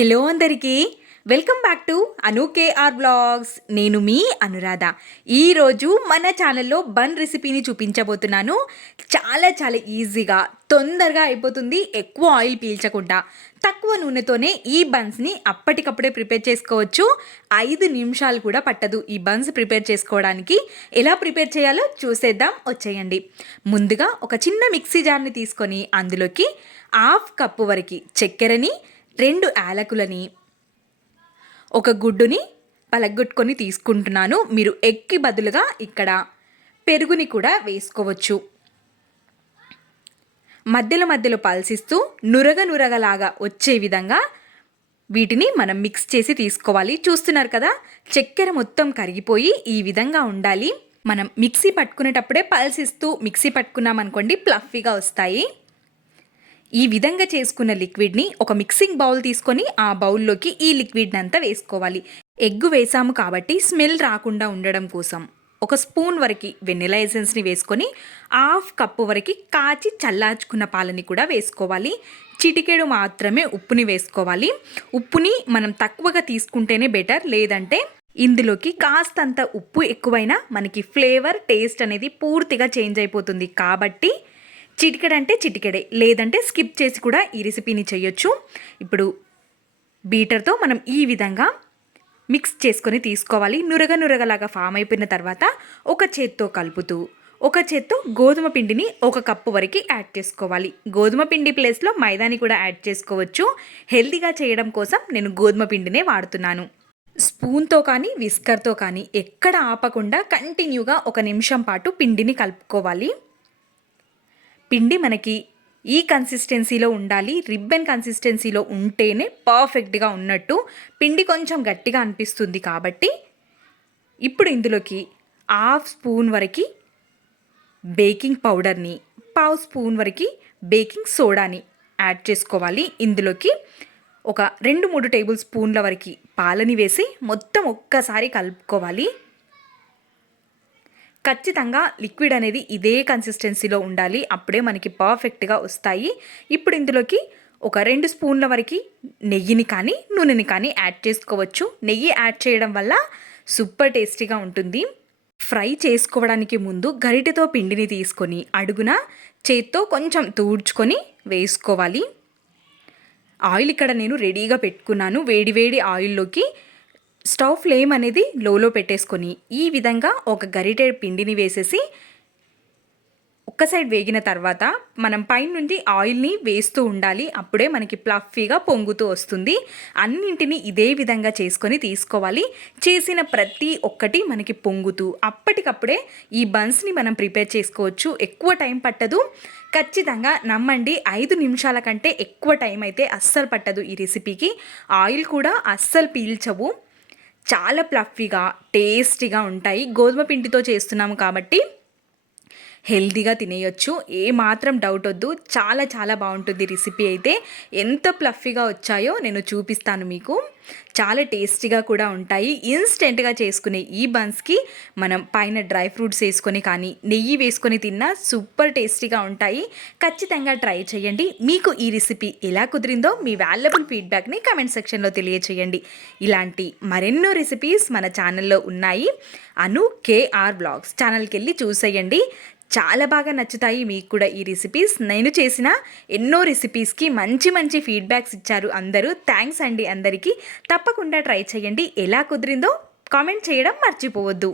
Hello అందరికీ welcome back to Anu KR blogs. నేను మీ అనురాధ. ఈరోజు మన ఛానల్లో బన్ రెసిపీని చూపించబోతున్నాను. చాలా ఈజీగా తొందరగా అయిపోతుంది, ఎక్కువ ఆయిల్ పీల్చకుండా తక్కువ నూనెతోనే ఈ బన్స్ని అప్పటికప్పుడే ప్రిపేర్ చేసుకోవచ్చు. 5 నిమిషాలు కూడా పట్టదు ఈ బన్స్ ప్రిపేర్ చేసుకోవడానికి. ఎలా ప్రిపేర్ చేయాలో చూసేద్దాం, వచ్చేయండి. ముందుగా ఒక చిన్న మిక్సీ జార్ని తీసుకొని అందులోకి 1/2 కప్పు వరకు చక్కెరని, 2 యాలకులని, ఒక గుడ్డుని పలగొట్టుకొని తీసుకుంటున్నాను. మీరు ఎగ్కి బదులుగా ఇక్కడ పెరుగుని కూడా వేసుకోవచ్చు. మధ్యలో పల్సిస్తూ నురగలాగా వచ్చే విధంగా వీటిని మనం మిక్స్ చేసి తీసుకోవాలి. చూస్తున్నారు కదా, చక్కెర మొత్తం కరిగిపోయి ఈ విధంగా ఉండాలి. మనం మిక్సీ పట్టుకునేటప్పుడే పల్సిస్తూ మిక్సీ పట్టుకున్నామనుకోండి, ప్లఫీగా వస్తాయి. ఈ విధంగా చేసుకున్న లిక్విడ్ని ఒక మిక్సింగ్ బౌల్ తీసుకొని ఆ బౌల్లోకి ఈ లిక్విడ్ని అంతా వేసుకోవాలి. ఎగ్ వేసాము కాబట్టి స్మెల్ రాకుండా ఉండడం కోసం ఒక స్పూన్ వరకు వెనిలా ఎసెన్స్ని వేసుకొని 1/2 కప్పు వరకు కాచి చల్లార్చుకున్న పాలని కూడా వేసుకోవాలి. చిటికెడు మాత్రమే ఉప్పుని వేసుకోవాలి. ఉప్పుని మనం తక్కువగా తీసుకుంటేనే బెటర్, లేదంటే ఇందులోకి కాస్తంత ఉప్పు ఎక్కువైనా మనకి ఫ్లేవర్ టేస్ట్ అనేది పూర్తిగా చేంజ్ అయిపోతుంది. కాబట్టి చిటికెడంటే చిటికెడే, లేదంటే స్కిప్ చేసి కూడా ఈ రెసిపీని చేయొచ్చు. ఇప్పుడు బీటర్తో మనం ఈ విధంగా మిక్స్ చేసుకొని తీసుకోవాలి. నురగలాగా ఫామ్ అయిపోయిన తర్వాత ఒక చేత్తో కలుపుతూ ఒక చేత్తో గోధుమ పిండిని 1 కప్పు వరకు యాడ్ చేసుకోవాలి. గోధుమ పిండి ప్లేస్లో మైదాని కూడా యాడ్ చేసుకోవచ్చు. హెల్తీగా చేయడం కోసం నేను గోధుమ పిండినే వాడుతున్నాను. స్పూన్తో కానీ విస్కర్తో కానీ ఎక్కడ ఆపకుండా కంటిన్యూగా 1 నిమిషం పాటు పిండిని కలుపుకోవాలి. పిండి మనకి ఈ కన్సిస్టెన్సీలో ఉండాలి. రిబ్బన్ కన్సిస్టెన్సీలో ఉంటేనే పర్ఫెక్ట్గా ఉన్నట్టు. పిండి కొంచెం గట్టిగా అనిపిస్తుంది కాబట్టి ఇప్పుడు ఇందులోకి 1/2 స్పూన్ వరకు బేకింగ్ పౌడర్ని, 1/2 స్పూన్ వరకు బేకింగ్ సోడాని యాడ్ చేసుకోవాలి. ఇందులోకి ఒక 2-3 టేబుల్ స్పూన్ల వరకు పాలని వేసి మొత్తం ఒక్కసారి కలుపుకోవాలి. ఖచ్చితంగా లిక్విడ్ అనేది ఇదే కన్సిస్టెన్సీలో ఉండాలి, అప్పుడే మనకి పర్ఫెక్ట్గా వస్తాయి. ఇప్పుడు ఇందులోకి ఒక 2 స్పూన్ల వరకు నెయ్యిని కానీ నూనెని కానీ యాడ్ చేసుకోవచ్చు. నెయ్యి యాడ్ చేయడం వల్ల సూపర్ టేస్టీగా ఉంటుంది. ఫ్రై చేసుకోవడానికి ముందు గరిటెతో పిండిని తీసుకొని అడుగున చేత్తో కొంచెం తూడ్చుకొని వేసుకోవాలి. ఆయిల్ ఇక్కడ నేను రెడీగా పెట్టుకున్నాను. వేడి ఆయిల్లోకి స్టవ్ ఫ్లేమ్ అనేది లోలో పెట్టేసుకొని ఈ విధంగా ఒక గరిటె పిండిని వేసేసి ఒక్క సైడ్ వేగిన తర్వాత మనం పైన నుండి ఆయిల్ని వేస్తూ ఉండాలి. అప్పుడే మనకి ప్లఫీగా పొంగుతూ వస్తుంది. అన్నింటినీ ఇదే విధంగా చేసుకొని తీసుకోవాలి. చేసిన ప్రతి ఒక్కటి మనకి పొంగుతూ అప్పటికప్పుడే ఈ బన్స్ని మనం ప్రిపేర్ చేసుకోవచ్చు. ఎక్కువ టైం పట్టదు. ఖచ్చితంగా నమ్మండి, 5 నిమిషాల కంటే ఎక్కువ టైం అయితే అస్సలు పట్టదు ఈ రెసిపీకి. ఆయిల్ కూడా అస్సలు పీల్చవు. చాలా ప్లఫీగా టేస్టీగా ఉంటాయి. గోధుమ పిండితో చేస్తున్నాము కాబట్టి హెల్తీగా తినేయొచ్చు. ఏ మాత్రం డౌట్ వద్దు. చాలా బాగుంటుంది రెసిపీ. అయితే ఎంత ప్లఫీగా వచ్చాయో నేను చూపిస్తాను మీకు. చాలా టేస్టీగా కూడా ఉంటాయి. ఇన్స్టెంట్గా చేసుకునే ఈ బన్స్కి మనం పైన డ్రై ఫ్రూట్స్ వేసుకొని కానీ నెయ్యి వేసుకొని తిన్నా సూపర్ టేస్టీగా ఉంటాయి. ఖచ్చితంగా ట్రై చేయండి. మీకు ఈ రెసిపీ ఎలా కుదిరిందో మీ వాల్యుబుల్ ఫీడ్బ్యాక్ని కామెంట్ సెక్షన్లో తెలియచేయండి. ఇలాంటి మరెన్నో రెసిపీస్ మన ఛానల్లో ఉన్నాయి. అను కేఆర్ బ్లాగ్స్ ఛానల్కి వెళ్ళి చూసేయండి. చాలా బాగా నచ్చుతాయి మీకు కూడా ఈ రెసిపీస్. నేను చేసిన ఎన్నో రెసిపీస్కి మంచి ఫీడ్బ్యాక్స్ ఇచ్చారు అందరూ. థ్యాంక్స్ అండి అందరికీ. తప్పకుండా ట్రై చేయండి. ఎలా కుదిరిందో కామెంట్ చేయడం మర్చిపోవద్దు.